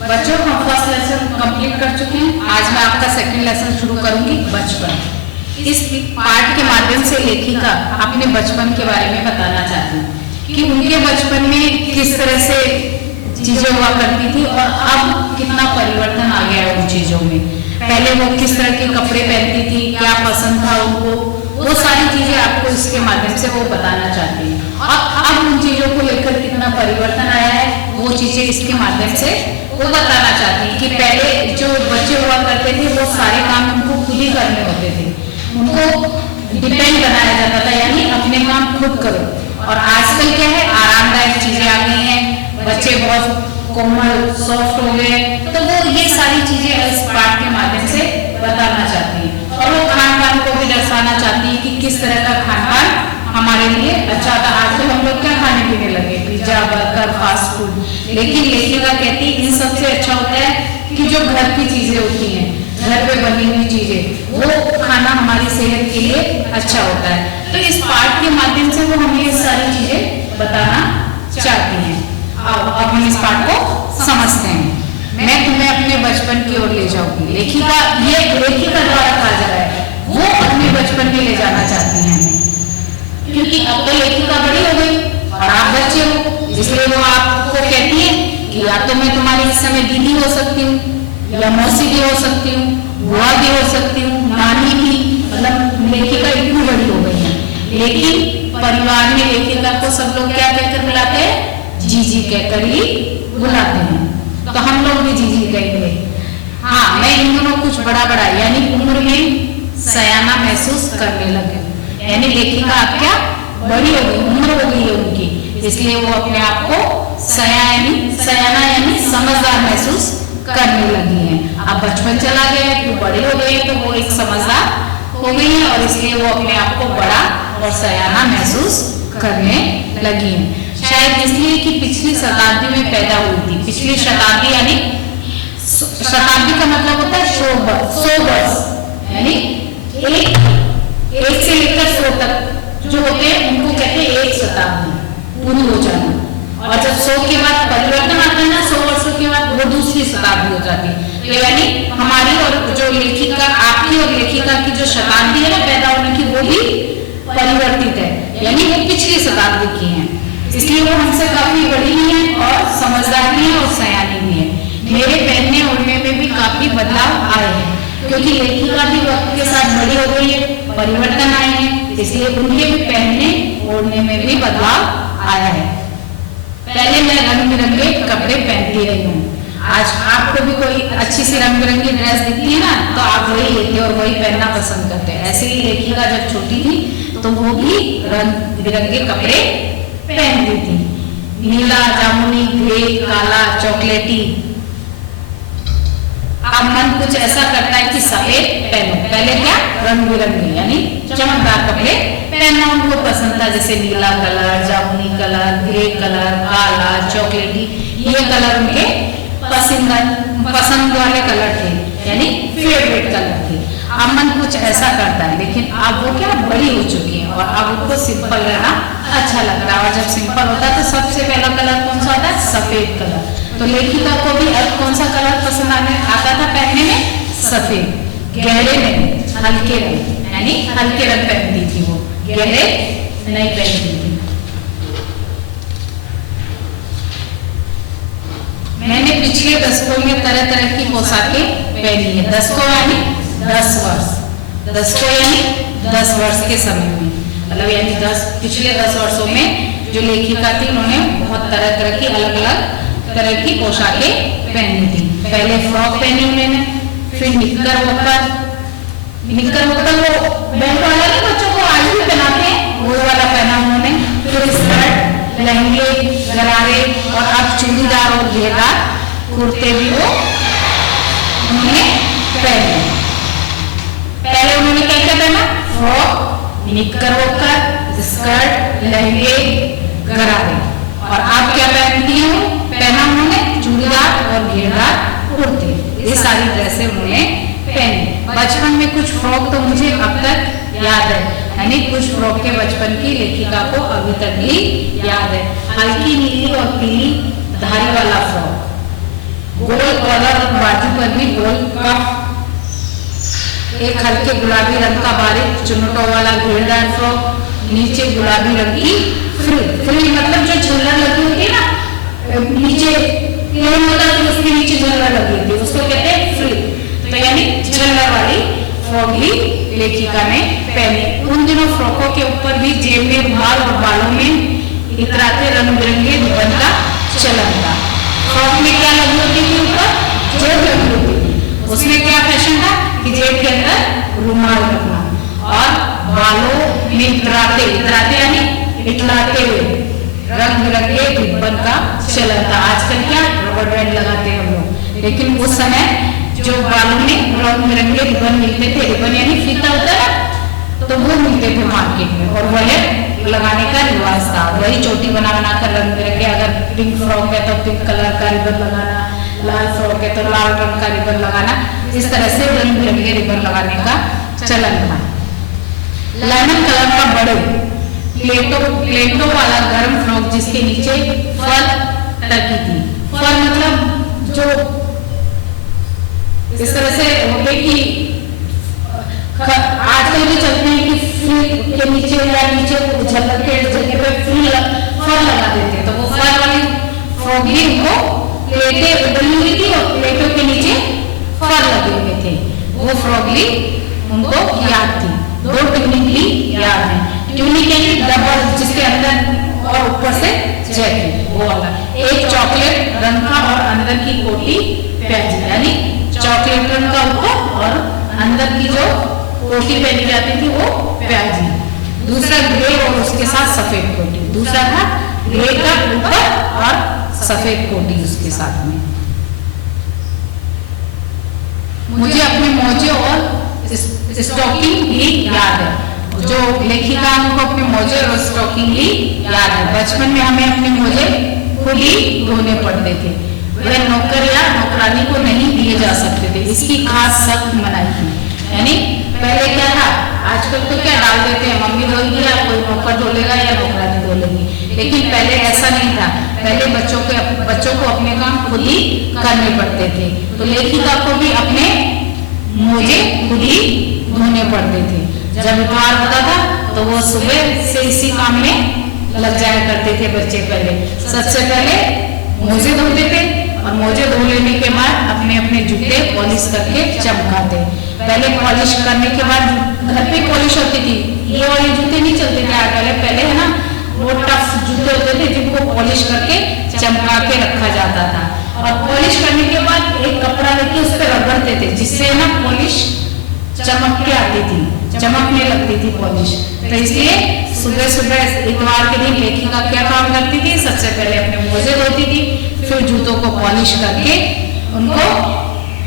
बच्चों हम first lesson complete कर चुके हैं। आज मैं आपका सेकंड लेसन शुरू करूंगी बचपन। इस पार्ट के माध्यम से लेखिका अपने बचपन के बारे में बताना चाहती है कि उनके बचपन में किस तरह से चीजें हुआ करती थी और अब कितना परिवर्तन आ गया है उन चीजों में। पहले वो किस तरह के कपड़े पहनती थी, क्या पसंद था उनको, वो सारी चीजें आपको इसके माध्यम से वो बताना चाहती है। और अब उन चीजों को लेकर कितना परिवर्तन आया है वो चीजें इसके माध्यम से वो बताना चाहती है कि पहले जो बच्चे हुआ करते थे वो सारे काम उनको खुद ही करने होते थे, उनको डिपेंड बनाया जाता था, यानी अपने काम खुद करो। और आजकल क्या है, आरामदायक चीजें आ गई हैं, बच्चे बहुत कोमल सॉफ्ट हो गए, तो वो ये सारी चीजें इस पाठ के माध्यम से बताना चाहती है। और वो खान पान को भी दर्शाना चाहती है कि किस तरह का खान पान हमारे लिए अच्छा था। आजकल हम लोग क्या खाने पीने लगे, पिज्जा बर्गर फास्ट फूड, लेकिन लेखिका कहती है इन सबसे अच्छा होता है कि जो घर की चीजें होती हैं, घर पे बनी हुई चीजें, वो खाना हमारी सेहत के लिए अच्छा होता है। तो इस पाठ के माध्यम से वो हमें ये सारी चीजें बताना चाहती हैं। अब हम इस पाठ को समझते हैं। मैं तुम्हें अपने बचपन की ओर ले जाऊंगी। लेखिका, ये लेखिका द्वारा कहा जा रहा है, वो अपने बचपन में ले जाना चाहती हैं हमें, क्योंकि अब तो लेखिका बड़ी हो गई और आप बच्चे हो, इसलिए वो आपको कहती है कि या तो मैं तुम्हारी इस समय दीदी हो सकती हूँ या मौसी भी हो सकती हूँ, बुआ भी हो सकती हूँ, नानी भी, मतलब लेखिका इतनी बड़ी हो गई है। लेकिन परिवार में लेखिका को सब लोग क्या कहकर बुलाते हैं, जीजी कहकर ही बुलाते हैं, तो हम लोग भी जीजी कहेंगे। हाँ, मैं इन दोनों कुछ बड़ा यानी उम्र में सयाना महसूस करने लगे, यानी लेखिका आप क्या बड़ी हो गई, उम्र हो गई है उनकी, इसलिए वो अपने आप को सयाना यानी समझदार महसूस करने लगी है। अब बचपन चला गया है, तो बड़े हो गए तो वो एक समझदार हो गई है और इसलिए वो अपने आप को बड़ा और सयाना महसूस करने लगी है। शायद इसलिए कि पिछली शताब्दी में पैदा हुई थी। पिछली शताब्दी यानी शताब्दी का मतलब होता है 100 वर्ष, यानी एक से लेकर 100 तक जो होते हैं उनको कहते हैं एक शताब्दी पूरी हो जाना। और जब 100 के बाद परिवर्तन आता है ना, 100 वर्षों के बाद वो दूसरी शताब्दी हो जाती है। तो यानी हमारी और जो लेखिका, आपकी और लेखिका की जो शताब्दी है ना पैदा होने की, वो भी परिवर्तित है, यानी वो पिछली शताब्दी की है, इसलिए वो हमसे काफी बड़ी भी है और समझदार भी है और सयानी भी है। मेरे पहनने ओढ़ने में भी काफी बदलाव आए हैं, क्योंकि लेखिका भी वक्त के साथ बड़ी हो गई है, परिवर्तन आए हैं, इसलिए उनके भी पहनने ओढ़ने में भी बदलाव आया है। पहले मैं रंग बिरंगे कपड़े पहनती रही हूँ, आज आपको भी कोई अच्छी सी रंग बिरंगी ड्रेस दिखती है ना, तो आप वही लेते और वही पहनना पसंद करते हैं। ऐसे ही लेखिका जब छोटी थी तो वो भी रंग बिरंगे कपड़े पहनती थी, नीला, जामुनी, ग्रे, काला, चॉकलेटी। अब मन कुछ ऐसा करता है कि सफेद पहनो। पहले क्या, रंग बिरंगे यानी चमकदार कपड़े पहनना उनको पसंद था, जैसे नीला कलर, जामुनी कलर, ग्रे कलर, काला, चॉकलेटी, ये कलर उनके पसंद वाले कलर थे, यानी फेवरेट कलर थे। अब मन कुछ ऐसा करता है, लेकिन अब वो क्या बड़ी हो चुकी है और अब उनको सिंपल रहना अच्छा लग रहा है। और जब सिंपल होता है तो सबसे पहला कलर कौन सा होता है, सफेद कलर। तो लेखिका को भी अब कौन सा कलर पसंद आता था पहनने में, सफेद। गहरे नहीं, हल्के रंग, यानी हल्के रंग पहनती थी वो, गहरे नहीं पहनती थी। मैंने पिछले दशकों में तरह तरह की पोशाकें पहनी है। दशकों यानी 10 वर्ष, दशकों यानी 10 वर्ष के समय में, मतलब यानी पिछले 10 वर्षों में जो लेखिका थी उन्होंने बहुत तरह की अलग अलग तरह की पोशाकें पहनी थी। पहले फ्रॉक पहनी उन्होंने, फिर निक्कर वोकर वो बेल्ट वाला नहीं, बच्चों को आज भी पहनाते हैं, वो वाला पहना उन्होंने। फिर स्कर्ट, लहंगे, गरारे और अब चूड़ीदार और घेरदार कुर्ते भी वो उन्होंने पहने। पहले उन्होंने क्या क्या पहना, फ्रॉक, निक्कर वोकर, स्कर्ट, लहंगे, गरारे। और आप क्या पहनती हो, पहना उन्होंने चूड़ीदार और घेरदार कुर्ते, ये सारी ड्रेसें उन्होंने पहनी। बचपन में कुछ फ्रॉक तो मुझे अब तक याद है, यानी कुछ फ्रॉक के बचपन की लेखिका को अभी तक भी याद है। हल्की नीली और पीली धारी वाला फ्रॉक, गोल कॉलर और बाजू पर भी गोल कफ, एक हल्के गुलाबी रंग का बारीक चुन्नटों वाला घेरदार फ्रॉक, नीचे गुलाबी रंग की फ्रिल। फ्रिल मतलब जो झल्लर लगी होती है ना, नीचे प्लेन होता है तो उसके नीचे झल्लर लगी होती है, उसको कहते हैं फ्रिल। तो यानी झल्लर वाली फ्रॉक भी लेखिका ने पहनी। उन दिनों फ्रॉकों के ऊपर भी जेब में रुमाल और बालों में इतराते रंग बिरंगे रिबन का चलन था। फ्रॉक में क्या लगी होती थी? ऊपर जेब लगी होती थी। उसमें क्या फैशन था कि जेब के अंदर रुमाल रखना और बालों में इतराते यानी इतलाते हुए रंग बिरंगे रिबन का चलन था। आजकल क्या रबर बैंड लगाते हैं हम लोग, लेकिन उस समय जो बालों में रंग बिरंगे रिबन मिलते थे, रिबन यानी फीता होता है, तो वो मिलते थे मार्केट में और वह लगाने का रिवाज था। वही चोटी बना कर रंग बिरंगे, अगर पिंक फ्रॉक है तो पिंक कलर का रिबन लगाना, लाल फ्रॉक है तो लाल रंग का रिबन लगाना, इस तरह से रंग बिरंगे रिबन लगाने का चलन था। लेमन कलर का बड़े प्लेटों वाला गर्म फ्रॉक जिसके नीचे फर टकी थी। फर मतलब जो इस तरह से होते कि आजकल भी चलते हैं कि फ्रिल के नीचे या नीचे झलक के जगह पे फर लगा देते, तो वो फर वाली फ्रॉक भी उनको प्लेटें बनी हुई थी और प्लेटों के नीचे फर लगे हुए थे। वो फ्रॉक भी उनको याद थी। दो ट्यूनिक भी याद है। ट्यूनिक यानी डबल, जिसके अंदर और ऊपर से जैकेट, वो वाला। एक चॉकलेट रंग का और अंदर की कोटी प्याजी, यानी चॉकलेट रंग का ऊपर और अंदर की जो कोटी पहनी जाती थी वो प्याजी। दूसरा ग्रे और उसके साथ सफेद कोटी। दूसरा था ग्रे का ऊपर और सफेद कोटी उसके साथ में। मुझे अपने मोजे और स्टॉकिंग भी याद है। जो लेखिका को अपने मोजे और स्टॉकिंग भी याद है। बचपन में हमें अपने मोजे खुद ही धोने पड़ते थे, वह नौकर या नौकरानी को नहीं दिए जा सकते थे। इसकी खास सख्त मनाही थी। यानी पहले क्या था, आजकल तो क्या डाल देते हैं, मम्मी धोएगी या कोई नौकर धो लेगा या नौकरानी धो लेगी, लेकिन पहले ऐसा नहीं था। पहले बच्चों को अपने काम खुद ही करने पड़ते थे। तो लेखिका को भी अपने मोजे खुद ही धोने पड़ते थे। जब इतवार होता था तो वो सुबह से इसी काम में लग जाया करते थे बच्चे। पहले सबसे पहले मोजे धोते थे और मोजे धो लेने के बाद अपने अपने जूते पॉलिश करके चमकाते। पहले पॉलिश करने के बाद घर पे पॉलिश होती थी, ये वाले जूते नहीं चलते थे आजकल। पहले है ना वो टफ जूते होते थे जिनको पॉलिश करके चमका के रखा जाता था। और पॉलिश करने के बाद एक कपड़ा लेके उस पर रगड़ते थे, जिससे ना पॉलिश चमक के आती थी, चमकने लगती थी पॉलिश। तो इसलिए सुबह सुबह इतवार के दिन लेखिका क्या काम करती थी, सबसे पहले अपने मोजे धोती थी, फिर जूतों को पॉलिश करके उनको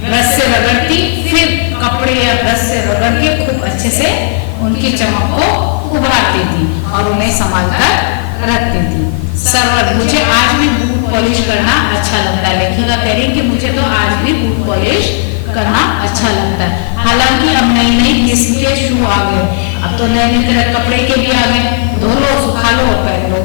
ब्रश से रगड़ती, फिर कपड़े या ब्रश से रगड़ के खूब अच्छे से उनकी चमक को उभारती थी और उन्हें संभाल कर रखती थी। सरवर, मुझे आज भी बूट पॉलिश करना अच्छा लगता है। लेखिका कह रही कि मुझे तो आज भी बूट पॉलिश करना अच्छा लगता है। हालांकि अब नई नई किस्म के शू आ गए, अब तो नए नए तरह कपड़े के भी आ गए, धो लो, सुखा लो और पहन लो,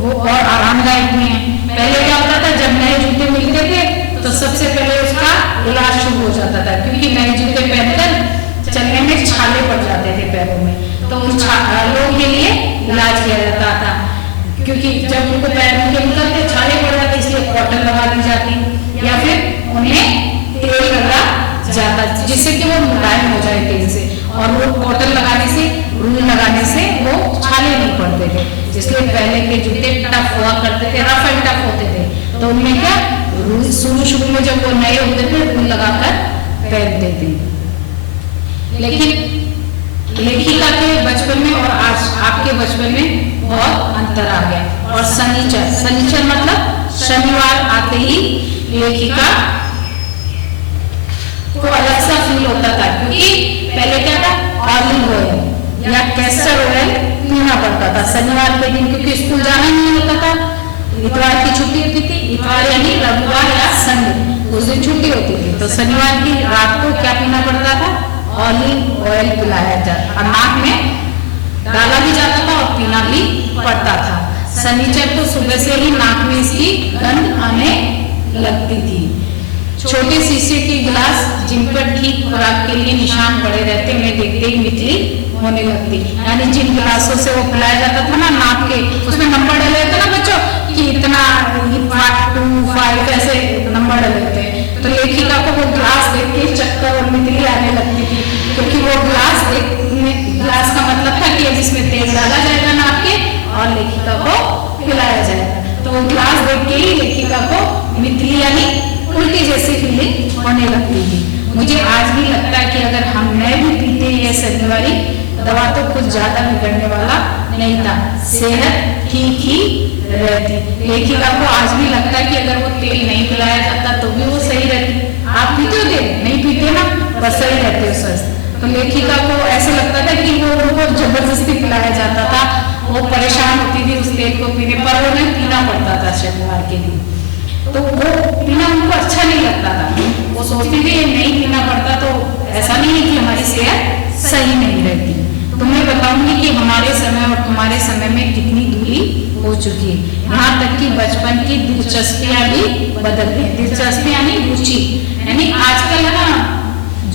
वो और आरामदायक भी है। पहले क्या होता था, जब नए जूते मिलते थे तो सबसे पहले उसका इलाज शुरू हो जाता था, क्योंकि नए जूते पहनकर चलने में छाले पड़ जाते थे पैरों में, तो उन छालों के लिए इलाज किया जाता था। क्योंकि जब उनको पैरों के निकलते छाले पड़ जाते, इसलिए कॉटन लगा दी जाती या फिर उन्हें तेल लगा जाता, जिससे कि वो मुलायम हो जाए तेल से। और वो कॉटन लगाने से, रुई लगाने से वो छाले नहीं पड़ते थे। इसलिए पहले के जूते टफ हुआ करते थे, रफ एंड टफ होते थे। तो उनमें क्या, शुरू में जब वो नए होते थे रुई लगाकर पहनते थे। लेकिन लेखिका के बचपन में और आज आपके बचपन में बहुत अंतर आ गया। और शनिचर मतलब शनिवार आते ही लेखिका को अलग सा फील होता था, क्योंकि पहले क्या था, ऑलिव ऑयल या कैस्टर ऑयल पीना पड़ता था शनिवार के दिन, क्योंकि स्कूल जाना नहीं होता था। इतवार की छुट्टी होती थी, इतवार यानी रविवार या संडे, उस दिन छुट्टी होती थी। तो शनिवार की रात को क्या पीना पड़ता था, ऑलिव ऑयल पिलाया जाता और नाक में डाला भी जाता था और पीना भी पड़ता था। शनिचर को सुबह से ही नाक में इसकी गंध आने लगती थी। छोटे शीशे के गिलास जिन पर ठीक खुराक के लिए निशान पड़े रहते, उन्हें देखते ही मितली होने लगती। यानी जिन गिलासों से वो पिलाया जाता था ना, नाप के उसमें नंबर डले होते ना बच्चों कि इतना 1, 2, 5 ऐसे नंबर डले होते हैं, तो लेखिका को वो गिलास देख के चक्कर और मितली आने लगती थी, क्योंकि वो गिलास का मतलब था कि अब इसमें तेल डाला जाएगा नाप के और लेखिका को पिलाया जाएगा। तो वो गिलास देख के ही लेखिका को मितली यानी उल्टी जैसी फीलिंग होने लगती थी। मुझे आज भी लगता है कि अगर हम न भी पीते ये शनिवारी दवा तो कुछ ज्यादा बिगड़ने वाला नहीं था, सेहत ठीक ही रहती। लेखिका को आज भी लगता है कि अगर वो तेल नहीं पिलाया जाता तो भी वो सही रहती। आप पीते हो तेल? नहीं पीते ना, बस सही रहते हो स्वस्थ। तो लेखिका को ऐसे लगता था कि वो उनको जबरदस्ती पिलाया जाता था, वो परेशान होती थी उस तेल को पीने पर, वो नहीं पीना पड़ता था शनिवार के दिन, तो वो पीना उनको अच्छा नहीं लगता था। वो सोचती थी नहीं पीना पड़ता तो ऐसा नहीं है कि हमारी सेहत सही नहीं रहती। तो मैं बताऊंगी कि हमारे समय और तुम्हारे समय में कितनी दूरी हो चुकी है। यहाँ तक कि बचपन की दिलचस्पियां भी बदल गई। दिलचस्पी यानी रुचि, यानी आजकल है ना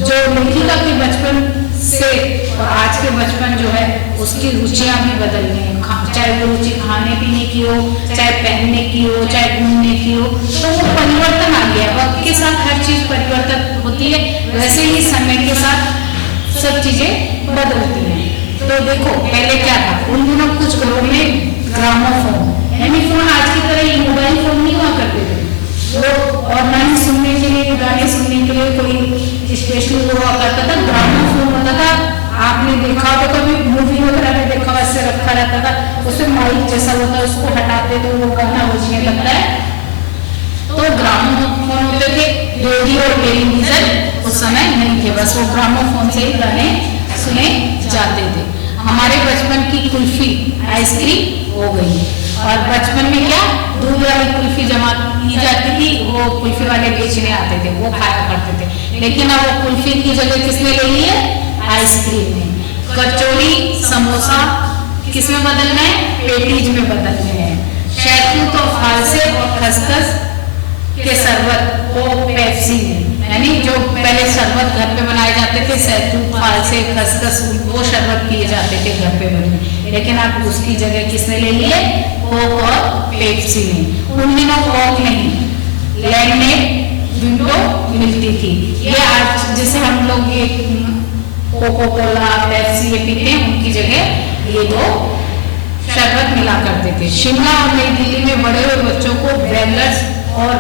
जो लेखिका के बचपन से और आज के बचपन जो है उसकी रुचियां भी बदल गई हैं। चाहे वो रुचि खाने पीने की हो, चाहे पहनने की हो, चाहे घूमने की हो, तो वो परिवर्तन आ गया। वक्त के साथ हर चीज परिवर्तन होती है, वैसे ही समय के साथ सब चीजें बदलती हैं। तो देखो पहले क्या था, उन दिनों कुछ घरों में ग्रामोफोन यानी फोन आज की तरह ये मोबाइल फोन नहीं हुआ करते थे लोग, और ना ही सुनने के लिए गाने सुनने के लिए कोई स्पेशल हुआ करता था, ग्रामोफोन होता था। आपने देखा हो तो कभी मूवी वगैरह में देखा, वैसे रखा रहता था, उसमें माइक जैसा होता है, उसको हटाते तो वो गाना बजने लगता है। तो ग्रामोफोन होते थे, रेडियो और टेलीविजन उस समय नहीं थे, बस वो ग्रामोफोन से ही गाने सुने जाते थे। हमारे बचपन की कुल्फी आइसक्रीम हो गई, और बचपन में क्या दूध वाली कुल्फी जमा की जाती थी, वो कुल्फी वाले बेचने आते थे, वो खाया करते थे। लेकिन अब वो कुल्फी की जगह किसने ले ली है? आइसक्रीम में। कचौड़ी समोसा किसमें बदलना है? पेटीज में बदलने हैं। शहतूत और फालसे और खसखस के शरबत वो पेप्सी में, यानी जो पहले शरबत घर पे बनाए जाते थे, शहतूत फालसे खसखस वो शरबत पिए जाते थे घर पे बने, लेकिन अब उसकी जगह किसने ले ली है? कोक और पेप्सी ने। उन दिनों कोक नहीं, लैंडनेट विंडो मिलती थी। ये आज जैसे हम लोग ये कोको कोला पेप्सी ये पीते हैं, उनकी जगह ये दो शरबत मिला करते थे। शिमला और नई दिल्ली में बड़े हुए बच्चों को बेगलर्स और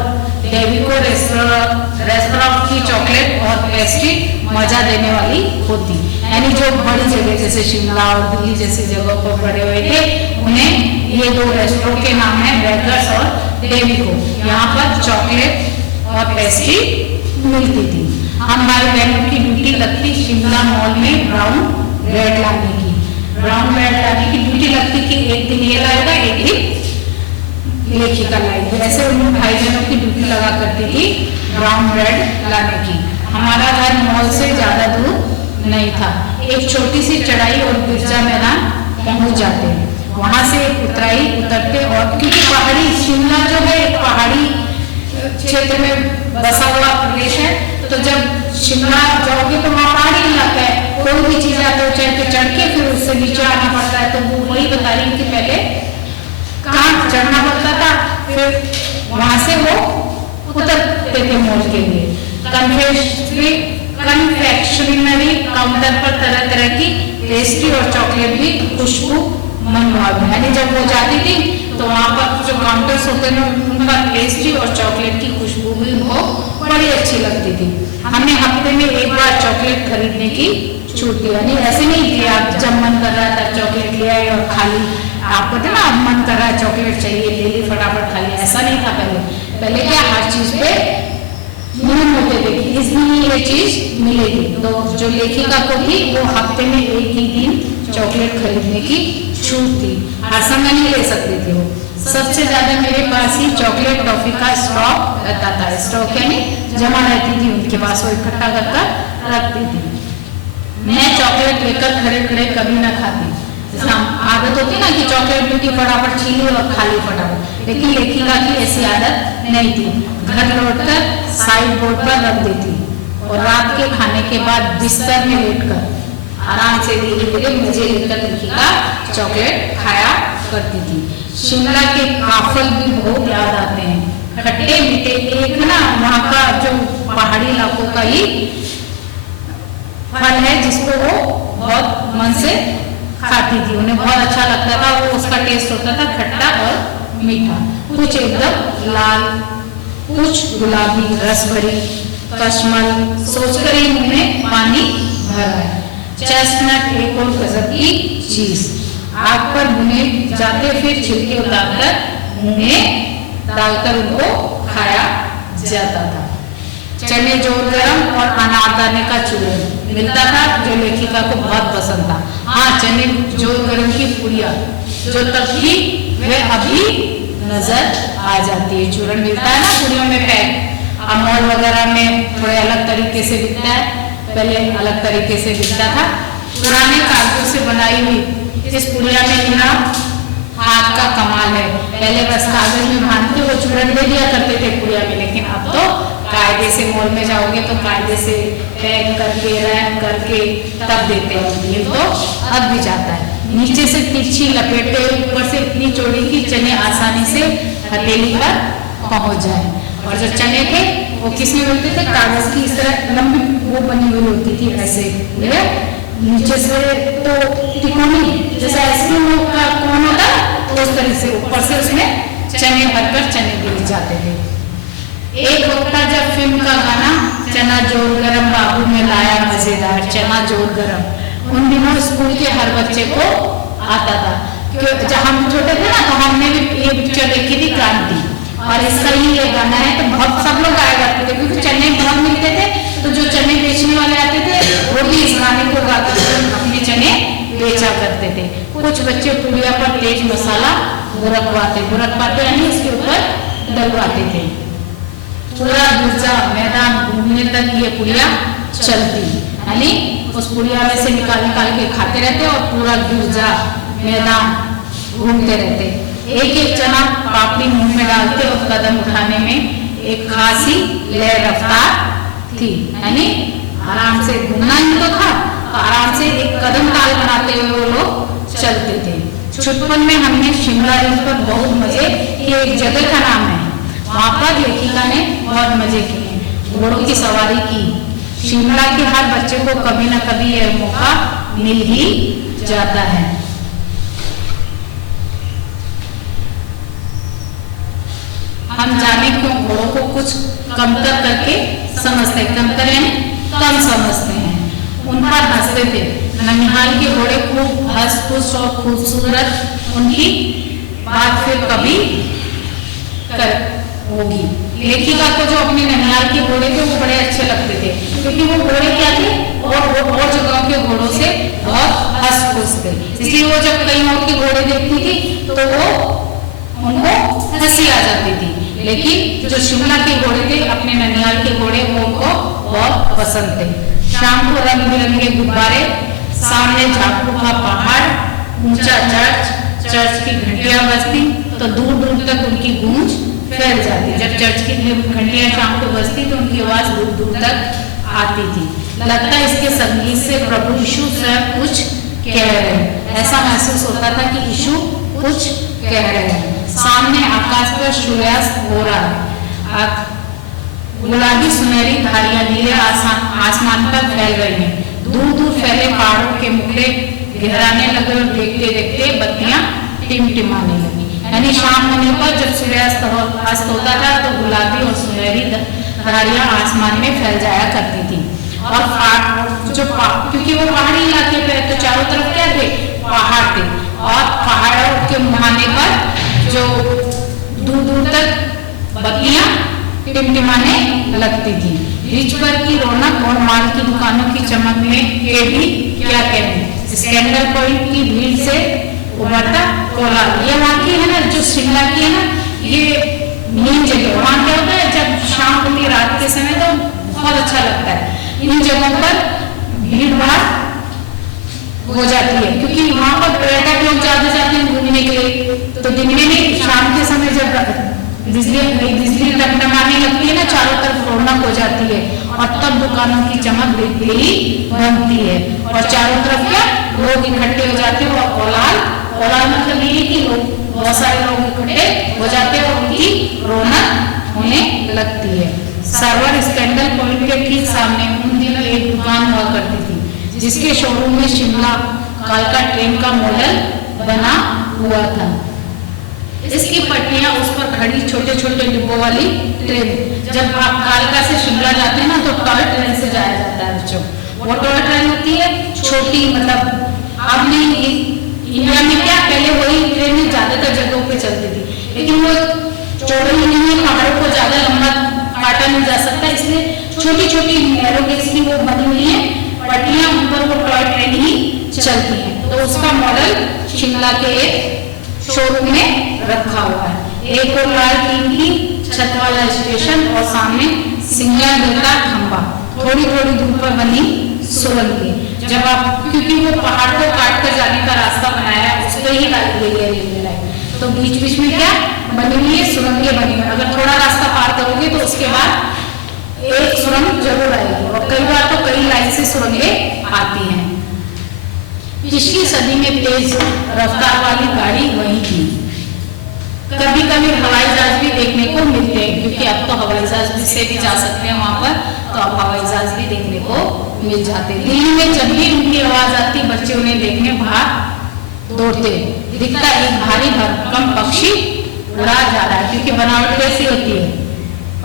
डेविको रेस्तरां की चॉकलेट और पेस्ट्री मजा देने वाली होती, यानी जो बड़ी जगह जैसे शिमला और दिल्ली जैसी जगहों पर बड़े हुए थे, उन्हें ये दो रेस्टोरेंट के नाम है बेगलर्स और डेविको। यहाँ पर चॉकलेट और पेस्ट्री मिलती थी। हम भाई बहनों की ड्यूटी लगती शिमला मॉल में ब्राउन ब्रेड लाने की। ब्राउन ब्रेड लाने की ड्यूटी लगती कि एक दिन ये लाएगा, एक दिन लेखिका लाएगी। ऐसे उन भाई बहनों की ड्यूटी लगा करती थी ब्राउन ब्रेड लाने की। हमारा घर मॉल से ज्यादा दूर नहीं था, एक छोटी सी चढ़ाई और बिरजा मैदान पहुंच जाते, वहां से उतरते और क्योंकि पहाड़ी शिमला जो है पहाड़ी क्षेत्र में बसा हुआ प्रदेश है, तो जब शिमला जाओगे तो वहाँ पहाड़ी इलाका है, कोई भी चीज आता है ऊंचाई पे चढ़ के फिर उससे नीचे आना पड़ता है। तो वो वही बता रही हूँ कि पहले कहाँ चढ़ना पड़ता था, फिर वहां से वो उतरते थे मॉल के लिए। कन्फेक्शनरी काउंटर पर तरह तरह की पेस्ट्री और चॉकलेट भी खुशबू मनभावी, यानी जब वो जाती थी तो वहाँ पर जो काउंटर्स होते हैं उन पर पेस्ट्री और चॉकलेट की खुशबू भी उनको बड़ी अच्छी लगती थी। हमने हफ्ते में एक बार चॉकलेट खरीदने की छूट दी, यानी ऐसे नहीं कि आप जब मन कर रहा था चॉकलेट ले आए और खाली आपको था ना अब मन कर रहा है चॉकलेट चाहिए ले ली फटाफट खा लिया, ऐसा नहीं था पहले क्या हर चीज पे नियम होते थे कि इस दिन ये चीज मिलेगी। तो जो लेखिका को थी वो हफ्ते में एक ही दिन चॉकलेट खरीदने की छूट थी, हर समय नहीं ले सकती थी वो। सबसे ज्यादा मेरे पास ही चॉकलेट टॉफी का स्टॉक रहता था, स्टॉक यानी जमा रहती थी उनके पास, वो इकट्ठा कर रखती थी। मैं चॉकलेट लेकर खड़े खड़े कभी ना खाती, जैसे आदत होती है ना कि चॉकलेट ब्यूटी फटाफट छीली और खा ली फटाफट, लेकिन लेखिका की ऐसी आदत नहीं थी। घर लौटकर साइड बोर्ड पर रख देती और रात के खाने के बाद बिस्तर में लेटकर आराम से धीरे धीरे मजे लेकर लेखिका चॉकलेट खाया करती थी। शिमला के काफल भी बहुत याद आते हैं, खट्टे मीठे। एक ना वहाँ का जो पहाड़ी इलाकों का ही फल है जिसको वो बहुत मन से खाती थी, उन्हें बहुत अच्छा लगता था। वो उसका टेस्ट होता था खट्टा और मीठा, कुछ एकदम लाल, कुछ गुलाबी रस भरी कश्मल, सोचकर ही मुंह में पानी भर आया। चेस्टनट एक और गजब की चीज, आग पर भुने जाते फिर छिलके उतारकर मुंह में डालकर उनको खाया जाता था। चने जोर गरम और अनारदाने का चूरन मिलता था जो लेखिका को बहुत पसंद था। हाँ, चने जोर गरम की पुड़िया जो तब थी वह अभी नजर आ जाती है। चूरन मिलता है ना पुड़ियों में पैक, अब मॉल वगैरह में थोड़े अलग तरीके से बिकता है, पहले अलग तरीके से बिकता था। पुराने कागजों से बनाई हुई इस पुड़िया में निरा हाथ का कमाल है। पहले बस कागज में बांध के वो चूरन दे दिया करते थे पुड़िया में, लेकिन अब तो कायदे से मॉल में जाओगे तो कायदे से पैक करके रैप करके तब देते हैं। ये तो अब भी जाता है। नीचे से तिरछी लपेटे, ऊपर से इतनी चौड़ी कि चने आसानी से हथेली पर पहुंच जाए। और जो चने थे वो किस में मिलते थे? कागज की इस तरह लंबी वो बनी हुई होती थी ऐसे, नीचे से तो तिकोनी जैसे आइसक्रीम का कोन होता है उस तरह से, ऊपर से उसमें चने भरकर चने दिए जाते थे। एक वक्त था जब फिल्म का गाना चना जोर गरम बाबू में लाया मजेदार चना जोर गरम उन दिनों स्कूल के हर बच्चे को आता था। जब हम छोटे थे ना तो हमने भी ये पिक्चर देखी थी क्रांति, और इसका ही ये गाना है तो बहुत सब लोग गाया करते थे क्योंकि चने बहुत मिलते थे। तो जो चने बेचने वाले आते थे वो भी इस गाने को गाकर अपने चने बेचा करते थे। कुछ बच्चे पुड़िया पर तेज मसाला बुरकवाते यानी इसके ऊपर डलवाते थे। पूरा गुर्जा मैदान घूमने तक ये पुड़िया चलती, यानी उस पुड़िया में से निकाल के खाते रहते और पूरा गुर्जा मैदान घूमते रहते। एक एक चना पापड़ी मुंह में डालते और कदम उठाने में एक खासी लय रफ्तार थी, यानी आराम से घूमना ही तो था, तो आराम से एक कदम ताल बनाते हुए वो लोग चलते थे। छुटपन में हमने शिमला हिल पर बहुत मजे, ये एक जगह का नाम है, वहां पर लेखिका ने बहुत मजे किए, घोड़ों की सवारी की। शिमला के हर बच्चे को कभी ना कभी यह मौका मिल ही जाता है। हम जाने क्यों घोड़ों को कुछ कमतर करके समझते हैं, कमतर यानी कम समझते हैं, उन पर हंसते थे। ननिहाल के घोड़े खूब हंस खुश और खूबसूरत, उनकी बात फिर कभी कर होगी। लेखिका को जो अपने ननिहाल के घोड़े थे वो बड़े अच्छे लगते थे क्योंकि वो घोड़े क्या थे और जगहों के घोड़ों से बहुत हंस खुश थे, इसलिए वो जब कहीं और के घोड़े देखती थी तो वो उनको हंसी आ जाती थी। लेकिन जो शिमला के घोड़े थे अपने ननिहाल के घोड़े वो उनको बहुत पसंद थे। शाम को रंग बिरंगे गुब्बारे, सामने झापू का पहाड़, ऊंचा चर्च की घंटियां बजती तो दूर दूर तक उनकी गूंज फैल जाती। जब चर्च की घंटियां शाम को बजती तो उनकी आवाज दूर दूर तक आती थी। लगता है इसके संगीत से प्रभु यीशु स्वयं कुछ कह रहे हैं, ऐसा महसूस होता था कि यीशु कुछ कह रहे हैं। सामने आकाश पर सूर्यास्त हो रहा है, गुलाबी सुनहरी धारियां नीले आसमान पर फैल रही हैं। दूर दूर फैले पहाड़ों के मुखड़े गहराने लगे और देखते देखते बत्तियां टिमटिमाने लगी। यानी शाम होने पर जब सूर्यास्त होता था तो गुलाबी और सुनहरी धारियां आसमान में फैल जाया करती थी। और जो क्योंकि वो पहाड़ी इलाके पे तो चारों तरफ क्या थे? पहाड़ थे, और पहाड़ों के मुहाने पर जो दूर दूर तक बत्तियां टिमटिमाने लगती थी। बीच पर की रौनक और माल की दुकानों की चमक में ये भी क्या कहने। स्कैंडल पॉइंट की भीड़ से उभरता कोलाहल, ये वहाँ की है ना, जो शिमला की है ना, ये मेन जगह। वहाँ क्या होता है जब शाम होती रात के समय तो बहुत अच्छा लगता है। इन जगहों पर भीड़ भाड़ हो जाती है, क्योंकि वहां पर पर्यटक लोग ज्यादा जाते हैं घूमने के लिए। तो दिन में नहीं, शाम के समय जब बिजली टमटमाने लगती है ना, चारों तरफ रौनक हो जाती है और तब दुकानों की चमक देखते ही बनती है और चारों तरफ क्या लोग इकट्ठे हो जाते हैं। और कोलाहल मतलब ये कि लोग, बहुत सारे लोग इकट्ठे हो जाते हैं और उनकी रौनक होने लगती है। सर्वर स्टैंडल पॉइंट के ठीक सामने उन दिनों एक दुकान हुआ करती थी जिसके शोरूम में शिमला कालका ट्रेन का मॉडल बना हुआ था। इसकी पटरियां उस पर खड़ी छोटे छोटे डिब्बों वाली ट्रेन। जब आप कालका से शिमला जाते हैं ना तो टॉय ट्रेन से जाया जाता है बच्चों। वो टॉय ट्रेन होती है छोटी, मतलब आपने इंडिया में क्या पहले वही ट्रेन ज्यादातर जगहों पे चलती थी, लेकिन वो चौड़ी नहीं है, पहाड़ों को ज्यादा लंबा काटा नहीं जा सकता, इसलिए छोटी छोटी नैरो गेज की वो बनी हुई है पटरियां, उन पर वो टॉय ट्रेन ही चलती है। तो उसका मॉडल शिमला के एक शोरूम में रखा हुआ है। एक और लाल टीम की छत वाला स्टेशन और सामने सिंगल बेलदार खंबा, थोड़ी थोड़ी दूर पर बनी सुरंगें। जब आप, क्योंकि वो पहाड़ को काट कर जाने का रास्ता बनाया है, उसको ही डाली गई है रेलवे लाइन, तो बीच बीच में क्या बनी हुई है, सुरंगें बनी हुई। अगर थोड़ा रास्ता पार करोगे तो उसके बाद एक सुरंग जरूर आएगी और कई बार तो कई लाइन से सुरंगें आती हैं। पिछली सदी में तेज रफ्तार वाली गाड़ी वही थी। कभी कभी हवाई जहाज भी देखने को मिलते हैं, क्योंकि अब तो हवाई जहाज से भी जा सकते हैं वहां पर, तो अब हवाई जहाज भी देखने को मिल जाते हैं। दिल्ली में जब भी उनकी आवाज आती, बच्चे उन्हें देखने बाहर दौड़ते। दिखता एक भारी भरकम पक्षी उड़ा जा रहा है, क्योंकि बनावट कैसी होती है,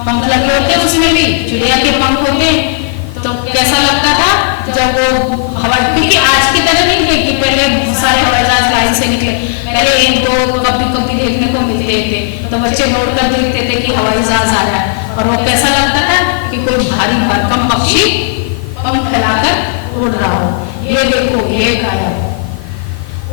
पंख लगे होते हैं, उसमें भी चिड़िया के पंख होते हैं। तो कैसा लगता था जब वो हवाई, क्योंकि आज की तरह नहीं थे कि पहले सारे हवाई जहाज लाइन से निकले, पहले एक दो कभी देखने को मिलते थे, तो बच्चे दौड़ कर देखते थे कि हवाई जहाज आ रहा है। और वो कैसा लगता था कि कोई भारी भरकम पक्षी पंख फैलाकर उड़ रहा हो। ये देखो ये गायब,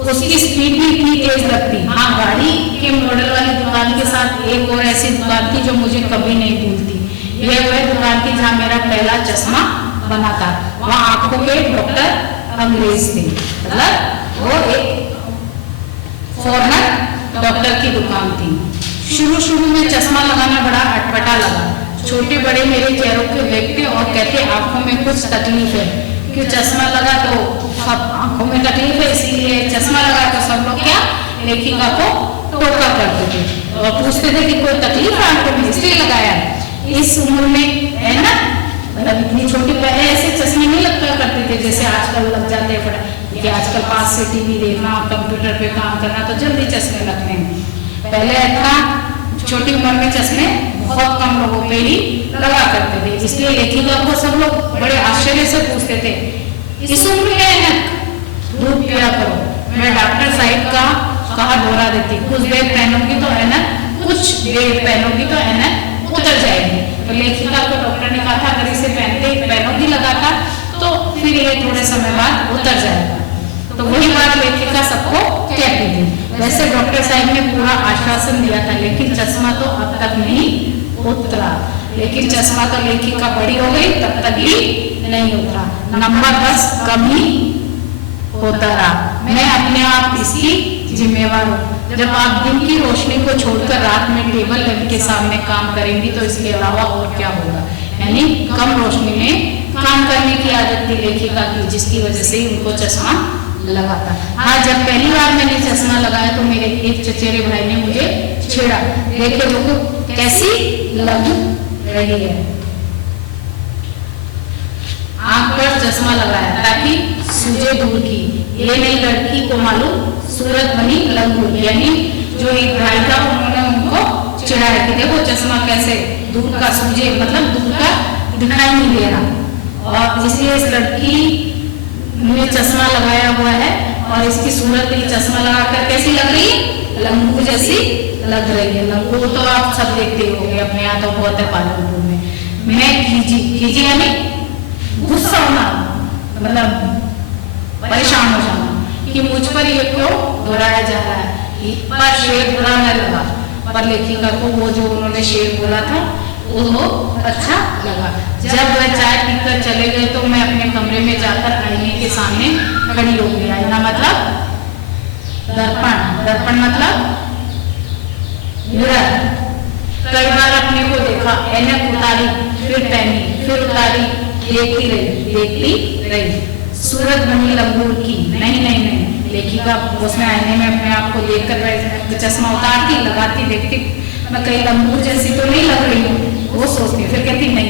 उसकी स्पीड भी इतनी तेज लगती। हाँ, गाड़ी के मॉडल वाली दुकान के साथ एक और ऐसी दुकान थी जो मुझे कभी नहीं भूलती। यह वह दुकान थी जहाँ मेरा पहला चश्मा बना था। वहाँ आंखों के डॉक्टर अंग्रेज थे, मतलब वो एक फॉरेनर डॉक्टर की दुकान थी। शुरू में चश्मा लगाना बड़ा अटपटा लगा। छोटे बड़े मेरे चेहरों के देखते और कहते आंखों में कुछ तकलीफ है, क्यों चश्मा लगा तो सब आंखों में तकलीफ है, इसीलिए चश्मा लगा तो सब लोग क्या लेखिका को टोका करते थे और पूछते थे कि कोई तकलीफ है आंखों में इसलिए लगाया। इस उम्र में है ना, मतलब इतनी छोटी, पहले ऐसे चश्मे नहीं लगता करते थे जैसे आजकल लग जाते हैं फटाफट, कि आजकल पास से टीवी देखना, कंप्यूटर पे काम करना तो जल्दी चश्मे लगते हैं। पहले इतना छोटी उम्र में चश्मे बहुत कम लोगों पे ही लगा करते थे, इसलिए लेखिका को सब लोग बड़े आश्चर्य से पूछते थे, इस उम्र में ऐनक दूध पिया करो। मैं डॉक्टर साहिब का कहा दोहरा देती, कुछ देर पहनोगी तो ऐनक, कुछ देर पहनोगी तो ऐनक उतर जाएगी। तो लेखिका को डॉक्टर ने कहा था अगर इसे पहनोगी लगातार तो फिर ये थोड़े समय बाद उतर जाएगा। तो वही बात लेखिका सबको कहती थी। वैसे डॉक्टर साहब ने पूरा आश्वासन दिया था, लेकिन चश्मा तो अब तक नहीं उतरा। लेकिन चश्मा तो लेखिका बड़ी हो गई तब तक ही नहीं उतरा, नंबर 10 कम ही होता रहा। मैं अपने आप इसकी जिम्मेवार हूँ। जब आप दिन की रोशनी को छोड़कर रात में टेबल लैंप के सामने काम करेंगी तो इसके अलावा और क्या होगा। यानी कम रोशनी में काम करने की आदत थी लेखिका की, जिसकी वजह से ही उनको चश्मा लगा था। हाँ, जब पहली बार मैंने चश्मा लगाया तो मेरे एक चचेरे भाई ने मुझे छेड़ा, देखे देखो कैसी लग रही है। आंख पर चश्मा लगाया ताकि सूझे दूर की, ये नई लड़की को मालूम सूरत बनी लंगूर। यानी जो एक भाई था उन्होंने उनको चिढ़ाया कि देखो चश्मा कैसे दूर का सूझे, मतलब दूर का दिखाई नहीं दे रहा। और इसलिए इस लड़की ने चश्मा लगाया हुआ है और इसकी सूरत ही चश्मा लगाकर कैसी लग रही है, लंगूर जैसी लग रही है। लंगूर तो आप सब देखते होंगे, अपने यहाँ तो बहुत है पालनपुर में। मैं खींची यानी गुस्सा होना, मतलब परेशान हो जाना कि मुझ पर ये क्यों दोहराया जा रहा है। पर शेर बुरा न लगा, पर लेखिका को वो जो उन्होंने शेर बोला था वो अच्छा लगा। जब वह चाय पीकर चले गए तो मैं अपने कमरे में जाकर आईने के सामने खड़ी हो गई। आईना मतलब दर्पण, दर्पण मतलब मिरर। कई बार अपने को देखा, ऐनक उतारी फिर पहनी फिर उतारी, देखती रही। सूरत बनी लंगूर की, नहीं नहीं नहीं, लेखिका उसमें आईने में अपने आप को देखकर चश्मा उतारती, लगाती, देखती, मैं कहीं लंगूर जैसी तो नहीं लग रही हूँ, वो सोचती, फिर कहती नहीं,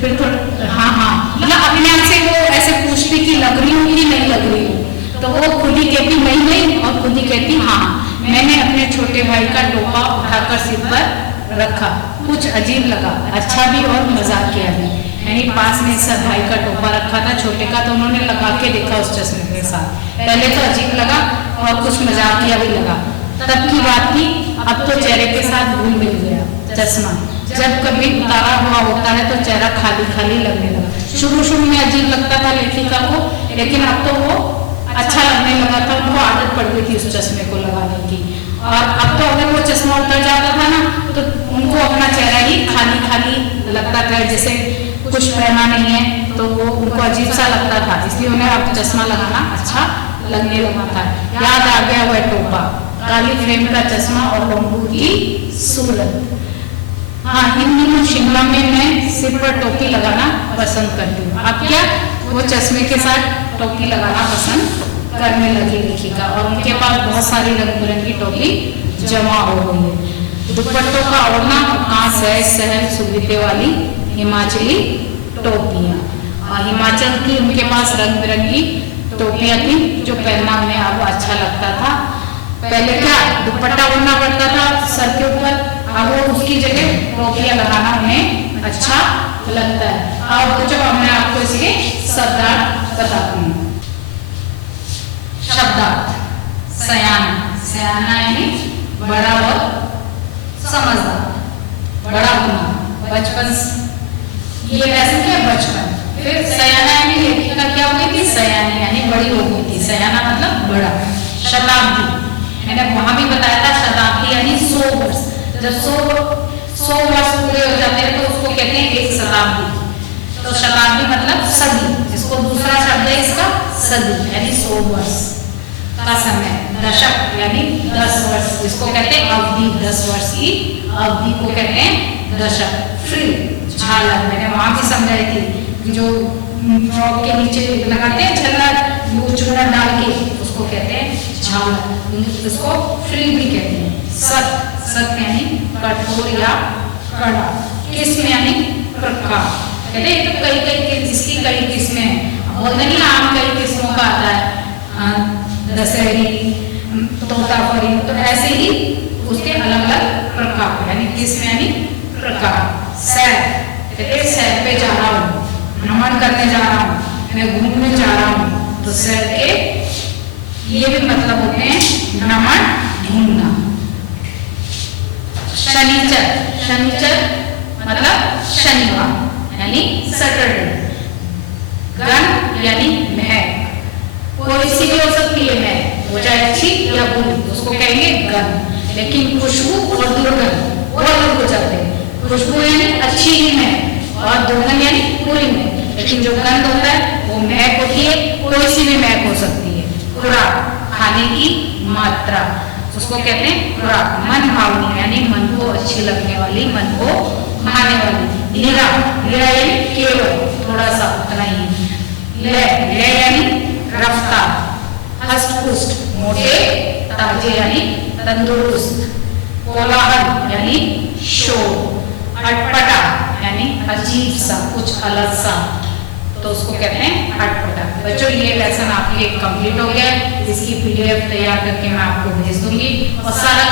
फिर तो हाँ मतलब अपने आप से वो ऐसे पूछती कि लग रही हूँ कि नहीं लग रही हूँ, तो वो खुद ही कहती नहीं, और खुद ही कहती हाँ। मैंने अपने छोटे भाई का टोपा उठाकर सिर पर रखा, कुछ अजीब लगा, अच्छा भी और मजाकिया भी। यानी पास में सर भाई का टोपा रखा था छोटे का, तो उन्होंने लगा के देखा उस चश्मे के साथ। पहले तो अजीब लगा और कुछ मजाकिया भी लगा, तब की बात थी। अब तो चेहरे के साथ घुल मिल गया चश्मा। जब कभी उतारा हुआ होता है तो चेहरा खाली खाली लगने लगा। शुरू में अजीब लगता था लेखिका को, लेकिन अब तो वो अच्छा लगने लगा था, उनको आदत पड़ गई थी उस चश्मे को लगाने की। और अब तो अगर वो चश्मा उतर जाता था ना, तो उनको अपना चेहरा ही खाली खाली लगता था, जैसे कुछ पहना नहीं है, तो वो उनको अजीब सा लगता था, इसलिए उन्हें अब चश्मा लगाना अच्छा लगने लगा था। याद आ गया वह टोपा, काली फ्रेम का चश्मा और लंबू की सूरत। हाँ, इन दिनों शिमला में मैं सिर पर टोपी लगाना पसंद करती हूँ। अब क्या वो चश्मे के साथ टोपी लगाना पसंद करने लगी लेखिका, और उनके पास बहुत सारी रंग बिरंगी टोपी जमा हो गई है। दुपट्टों का ओढ़ना कहाँ सहज सुविधे वाली हिमाचली टोपियाँ, और हिमाचल की उनके पास रंग बिरंगी टोपियाँ थी जो पहनना उन्हें अब अच्छा लगता था। पहले क्या दुपट्टा ओढ़ना पड़ता था सर के ऊपर, अब वो उसकी जगह टोपियाँ लगाना उन्हें अच्छा लगता है। अब जो मैं आपको इसके शब्दार्थ बताती हूँ। शब्दार्थ, सयाना, सयाना यानी बड़ा और समझदार, बड़ा होना, बचपन, ये वैसे क्या बचपन। फिर सयाना यानी लेखिका क्या हो गई थी, सयानी यानी बड़ी हो गई थी, सयाना मतलब बड़ा। शताब्दी, मैंने वहां भी बताया था, शताब्दी यानी 100 वर्ष। जब 100 वर्ष पूरे हो जाते हैं तो उसको कहते हैं एक शताब्दी। तो शताब्दी मतलब सदी, जिसको दूसरा शब्द है इसका सदी, यानी 100 वर्ष का समय। दशक यानी 10 वर्ष, जिसको कहते हैं अवधि, 10 वर्ष की अवधि को कहते हैं दशक। फ्रिल, झालर, मैंने वहां भी समझाई थी कि जो फ्रॉक के नीचे लगाते हैं झलर, वो चूना डाल के, उसको कहते हैं झालर, इसको फ्रिल भी कहते हैं। सत, सत यानी कठोर या कड़ा। किस्म यानी प्रकार, कहते हैं तो कई इसकी कई किस्में हैं, बोलते नहीं आम कई किस्मों का आता है, दशहरी, तोतापरी, तो ऐसे ही उसके अलग अलग प्रकार, यानी किस्म यानी प्रकार। सैर, कहते सैर पे जा रहा हूँ, भ्रमण करने जा रहा हूँ, मैं घूमने जा रहा हूँ, तो सैर के ये भी मतलब होते हैं भ्रमण, घूमना। शनिचर, शनिचर मतलब शनिवार यानी सैटरडे। गंध यानी महक, कोई सी भी हो सकती है महक, वो चाहे अच्छी या बुरी, उसको कहेंगे गंध। लेकिन खुशबू और दुर्गंध वो अलग हो जाते हैं। खुशबू यानी अच्छी ही महक और दुर्गंध यानी बुरी महक, लेकिन जो गंध होता है वो महक होती है, कोई सी भी महक हो सकती है। खुराक, खाने की मात्रा, उसको कहते हैं खुराक। मन भावनी यानी मन को अच्छी लगने वाली, मन को भाने वाली। लीरा, लीरा यानी केवल, थोड़ा सा, उतना ही। लय, लय यानी रफ्तार। हष्ट पुष्ट, मोटे ताजे यानी तंदुरुस्त। कोलाहल यानी शोर। अटपटा यानी अजीब सा, कुछ अलग सा, तो उसको कहते हैं अटपटा। बच्चों ये लेसन आपके कंप्लीट हो गया, इसकी PDF तैयार करके मैं आपको भेज दूंगी, और सारा